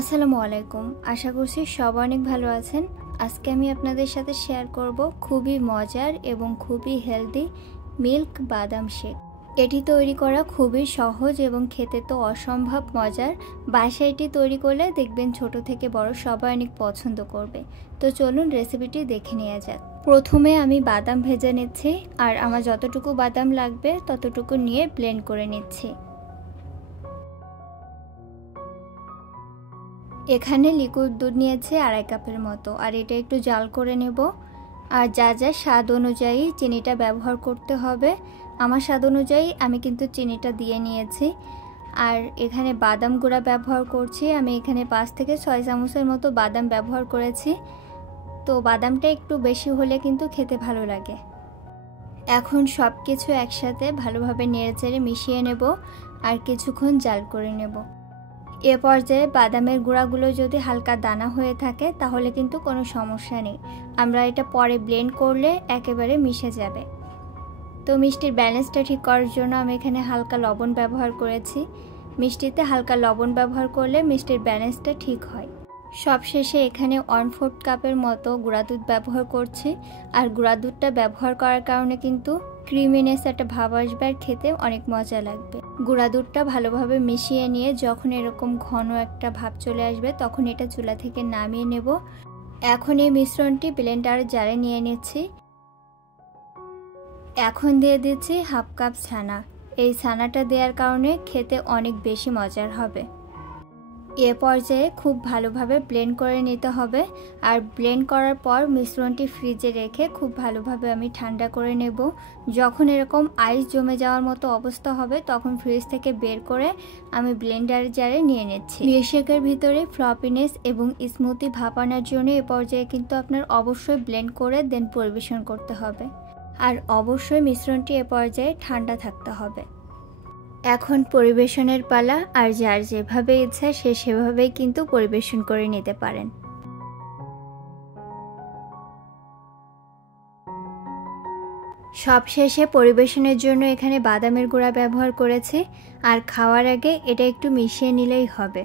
আসসালামু আলাইকুম। আশা করছি সবাই অনেক ভালো আছেন। আজকে আমি আপনাদের সাথে শেয়ার করব খুবই মজার এবং খুবই হেলদি মিল্ক বাদাম শেক। এটি তৈরি করা খুবই সহজ এবং খেতে তো অসম্ভব মজার। বাসায় এটি তৈরি করলে দেখবেন ছোট থেকে বড় সবাই অনেক পছন্দ করবে। তো চলুন রেসিপিটি দেখে নেওয়া যাক। প্রথমে আমি বাদাম ভেজে নিচ্ছি, আর আমার যতটুকু বাদাম লাগবে ততটুকু নিয়ে ব্লেন্ড করে নিচ্ছি। এখানে লিকুইড দুধ নিয়েছি 2.5 কাপের মতো, আর এটা একটু জাল করে নেব। আর যা যা স্বাদ অনুযায়ী চিনিটা ব্যবহার করতে হবে, আমার স্বাদ অনুযায়ী আমি কিন্তু চিনিটা দিয়ে নিয়েছি। আর এখানে বাদাম গুঁড়া ব্যবহার করছি, আমি এখানে 5 থেকে 6 চামচের মতো বাদাম ব্যবহার করেছি। তো বাদামটা একটু বেশি হলে কিন্তু খেতে ভালো লাগে। এখন সব কিছু একসাথে ভালোভাবে নেড়েচেড়ে মিশিয়ে নেব আর কিছুক্ষণ জাল করে নেব। এ পর্যায়ে বাদামের গুঁড়াগুলো যদি হালকা দানা হয়ে থাকে তাহলে কিন্তু কোনো সমস্যা নেই, আমরা এটা পরে ব্লেন্ড করলে একেবারে মিশে যাবে। তো মিষ্টির ব্যালেন্সটা ঠিক করার জন্য আমি এখানে হালকা লবণ ব্যবহার করেছি। মিষ্টিতে হালকা লবণ ব্যবহার করলে মিষ্টির ব্যালেন্সটা ঠিক হয়। সবশেষে এখানে 1/4 কাপের মতো গুঁড়া দুধ ব্যবহার করছি, আর গুঁড়া দুধটা ব্যবহার করার কারণে কিন্তু ক্রিমিনেস একটা ভাব আসবে আর খেতে অনেক মজা লাগবে। গুঁড়া দুধটা ভালোভাবে মিশিয়ে নিয়ে যখন এরকম ঘন একটা ভাব চলে আসবে তখন এটা চুলা থেকে নামিয়ে নেব। এখন এই মিশ্রণটি ব্লেন্ডার জারে নিয়ে নিচ্ছি। এখন দিয়ে দিচ্ছি 1/2 কাপ ছানা। এই ছানাটা দেওয়ার কারণে খেতে অনেক বেশি মজার হবে। এ পর্যায়ে খুব ভালোভাবে ব্লেন্ড করে নিতে হবে, আর ব্লেন্ড করার পর মিশ্রণটি ফ্রিজে রেখে খুব ভালোভাবে আমি ঠান্ডা করে নেব। যখন এরকম আইস জমে যাওয়ার মতো অবস্থা হবে তখন ফ্রিজ থেকে বের করে আমি ব্লেন্ডার জারে নিয়ে নিচ্ছি। মিল্কশেকের ভিতরে ফ্লপিনেস এবং স্মুথি ভাব আনার জন্য এ পর্যায়ে কিন্তু আপনার অবশ্যই ব্লেন্ড করে দেন পরিবেশন করতে হবে, আর অবশ্যই মিশ্রণটি এ পর্যায়ে ঠান্ডা থাকতে হবে। এখন পরিবেশনের পালা, আর যার যেভাবে ইচ্ছা সে সেভাবেই কিন্তু পরিবেশন করে নিতে পারেন। সবশেষে পরিবেশনের জন্য এখানে বাদামের গুঁড়া ব্যবহার করেছি, আর খাওয়ার আগে এটা একটু মিশিয়ে নিলেই হবে।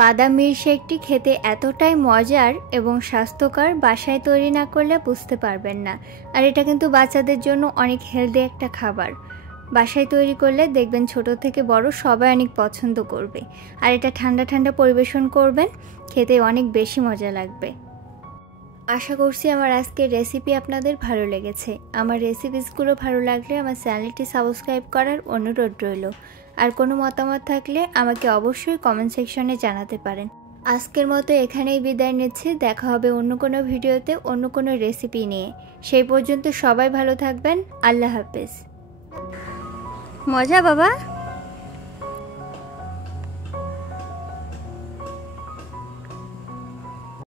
বাদাম মিল্কশেকটি খেতে এতটাই মজার এবং স্বাস্থ্যকর, বাসায় তৈরি না করলে বুঝতে পারবেন না। আর এটা কিন্তু বাচ্চাদের জন্য অনেক হেলদি একটা খাবার। বাসায় তৈরি করলে দেখবেন ছোট থেকে বড় সবাই অনেক পছন্দ করবে। আর এটা ঠান্ডা ঠান্ডা পরিবেশন করবেন, খেতে অনেক বেশি মজা লাগবে। আশা করছি আমার আজকের রেসিপি আপনাদের ভালো লেগেছে। আমার রেসিপিসগুলো ভালো লাগলে আমার চ্যানেলটি সাবস্ক্রাইব করার অনুরোধ রইল। আর কোনো মতামত থাকলে আমাকে অবশ্যই কমেন্ট সেকশনে জানাতে পারেন। আজকের মতো এখানেই বিদায় নিচ্ছি। দেখা হবে অন্য কোনো ভিডিওতে অন্য কোনো রেসিপি নিয়ে। সেই পর্যন্ত সবাই ভালো থাকবেন। আল্লাহ হাফেজ। মজা বাবা।